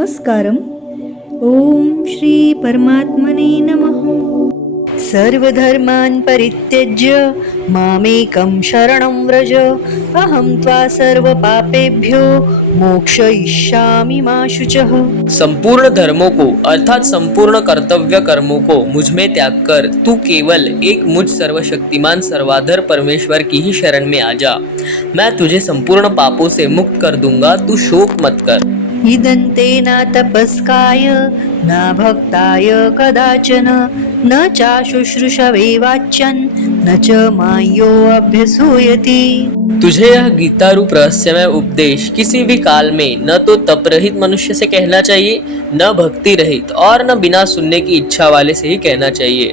नमस्कारम. ओम श्री परमात्मने नमः. सर्वधर्मान् परित्यज्य मामेकं शरणं व्रज अहं त्वा सर्वपापेभ्यो मोक्षयिष्यामि मा शुचः. संपूर्ण धर्मों को अर्थात संपूर्ण कर्तव्य कर्मों को मुझ में त्याग कर तू केवल एक मुझ सर्वशक्तिमान सर्वाधर परमेश्वर की ही शरण में आ जा. मैं तुझे संपूर्ण पापों से मुक्त कर दूंगा, तू शोक मत कर. इदन्ते न तपस्काय न भक्ताय कदाचन न चाशुश्रूषवे वाच्यं न च मायो अभ्यसूयति. तुझे यह गीता रूप रहस्यमय उपदेश किसी भी काल में न तो तप रहित मनुष्य से कहना चाहिए, न भक्ति रहित और न बिना सुनने की इच्छा वाले से ही कहना चाहिए,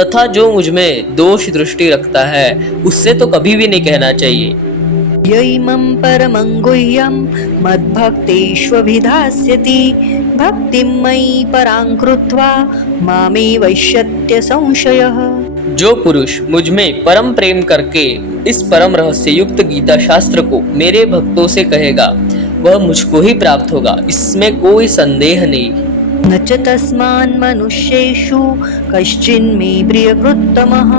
तथा जो मुझ में दोष दृष्टि रखता है उससे तो कभी भी नहीं कहना चाहिए. य इमं परमं गुह्यं मद्भक्तेष्वभिधास्यति भक्तिं मयि परां कृत्वा मामे वैश्यत्य संशयः. जो पुरुष मुझ में परम प्रेम करके इस परम रहस्य युक्त गीता शास्त्र को मेरे भक्तों से कहेगा वह मुझको ही प्राप्त होगा, इसमें कोई संदेह नहीं. न च तस्मान् मनुष्येषु कश्चिन्मे प्रियकृत्तमः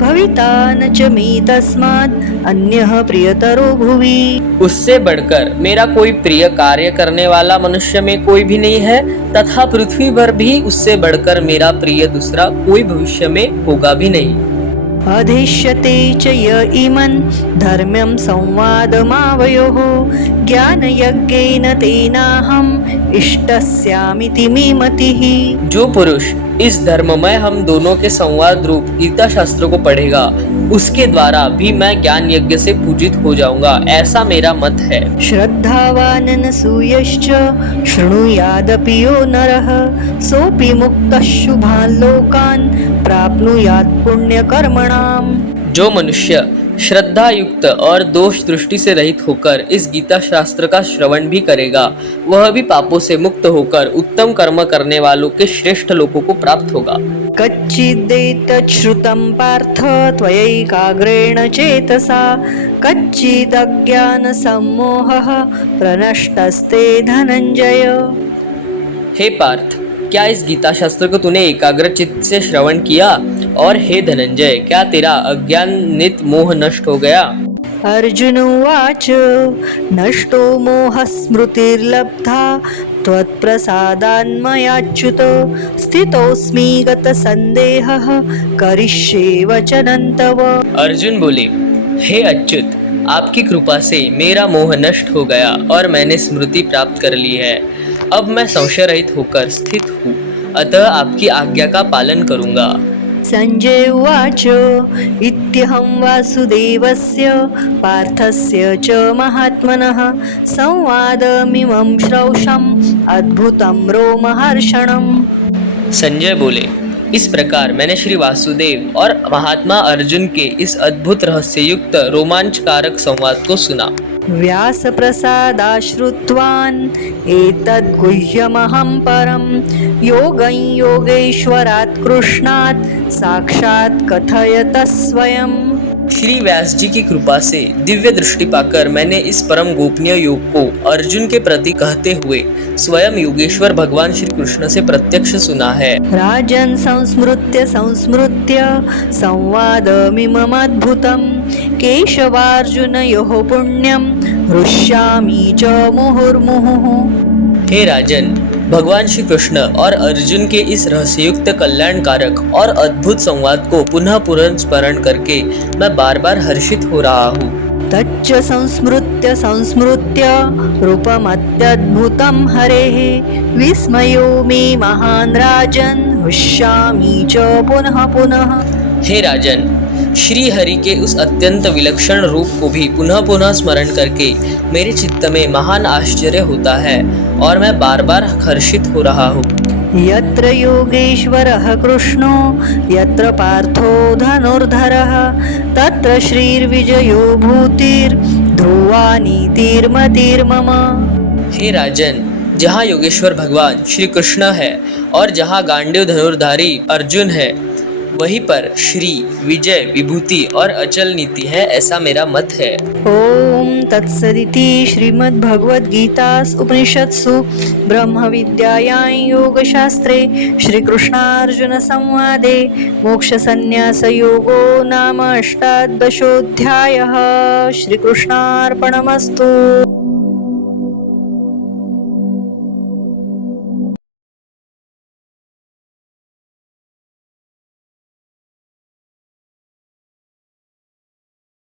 भविता न च मे तस्मात् अन्यः प्रियतरो भुवि. उससे बढ़कर मेरा कोई प्रिय कार्य करने वाला मनुष्य में कोई भी नहीं है, तथा पृथ्वी पर भी उससे बढ़कर मेरा प्रिय दूसरा कोई भविष्य में होगा भी नहीं. अधिष्यते च य इमं धर्म्यं संवादमावयोः ज्ञानयज्ञेन तेनाहम् इष्टस्यामिति मे मतिः. जो पुरुष इस धर्ममय हम दोनों के संवाद रूप गीता शास्त्र को पढ़ेगा उसके द्वारा भी मैं ज्ञान यज्ञ से पूजित हो जाऊंगा, ऐसा मेरा मत है. श्रद्धावान् अनसूयश्च शृणुयादपि यो नरः सोऽपि मुक्तः शुभान् लोकान् प्राप्नुयात् पुण्यकर्मणाम्. जो मनुष्य श्रद्धा युक्त और दोष दृष्टि से रहित होकर इस गीता शास्त्र का श्रवण भी करेगा वह भी पापों से मुक्त होकर उत्तम कर्म करने वालों के श्रेष्ठ लोकों को प्राप्त होगा. कच्चिदेतत् श्रुतं पार्थ त्वयैकाग्रेण चेतसा कच्चिदज्ञान सम्मोहः प्रनष्टस्ते धनंजय. हे पार्थ, क्या इस गीता शास्त्र को तूने एकाग्र चित्त से श्रवण किया? और हे धनंजय, क्या तेरा अज्ञान नित मोह नष्ट हो गया? अर्जुन उवाच नष्टो मोहः स्मृतिर्लब्धा त्वत्प्रसादान्मयाच्युत स्थितोऽस्मि गतसन्देहः करिष्ये वचनं तव. अर्जुन बोले, हे अच्युत, आपकी कृपा से मेरा मोह नष्ट हो गया और मैंने स्मृति प्राप्त कर ली है. अब मैं संशय रहित होकर स्थित हूँ, अतः आपकी आज्ञा का पालन करूँगा. संजय उवाच इत्यहं वासुदेवस्य पार्थस्य च महात्मनः संवादमिमं श्रौषम् अद्भुतं रोमहर्षणम्. संजय बोले, इस प्रकार मैंने श्री वासुदेव और महात्मा अर्जुन के इस अद्भुत रहस्ययुक्त रोमांचकारक संवाद को सुना. व्यासप्रसादाश्रुत्वान् एतद्गुह्यमहं परं योगं योगेश्वरात् कृष्णात् साक्षात् कथयतः स्वयं. श्री व्यास जी की कृपा से दिव्य दृष्टि पाकर मैंने इस परम गोपनीय योग को अर्जुन के प्रति कहते हुए स्वयं योगेश्वर भगवान श्री कृष्ण से प्रत्यक्ष सुना है. राजन् संस्मृत्य संस्मृत्य संवादमिममद्भुतं केशवार्जुनयोः पुण्यं हृष्यामि च मुहुर्मुहुः. हे राजन, भगवान श्री कृष्ण और अर्जुन के इस रहस्ययुक्त कल्याणकारक और अद्भुत संवाद को पुनः पुनः स्मरण करके मैं बार बार हर्षित हो रहा हूँ. तच्च संस्मृत्य संस्मृत्य रूपमत्यद्भुतं हरेः विस्मयो मे महान् राजन् हृष्यामि च पुनः पुनः. हे राजन, श्री हरि के उस अत्यंत विलक्षण रूप को भी पुनः पुनः स्मरण करके मेरे चित्त में महान आश्चर्य होता है और मैं बार बार हर्षित हो रहा हूँ. यत्र योगेश्वरः कृष्णो यत्र पार्थो धनुर्धरः तत्र श्रीर्विजयो भूतिर्ध्रुवा नीतिर्मतिर्मम. हे राजन, जहाँ योगेश्वर भगवान श्री कृष्ण है और जहाँ गांडीव धनुर्धारी अर्जुन है वहीं पर श्री, विजय, विभूति और अचल नीति है, ऐसा मेरा मत है। ओम तत्सदिति श्रीमद्भगवद्गीतासु उपनिषत्सु ब्रह्मविद्यायां योगशास्त्रे श्रीकृष्णार्जुनसंवादे मोक्षसन्न्यासयोगो नाम अष्टादशोऽध्यायः। श्रीकृष्णार्पणमस्तु।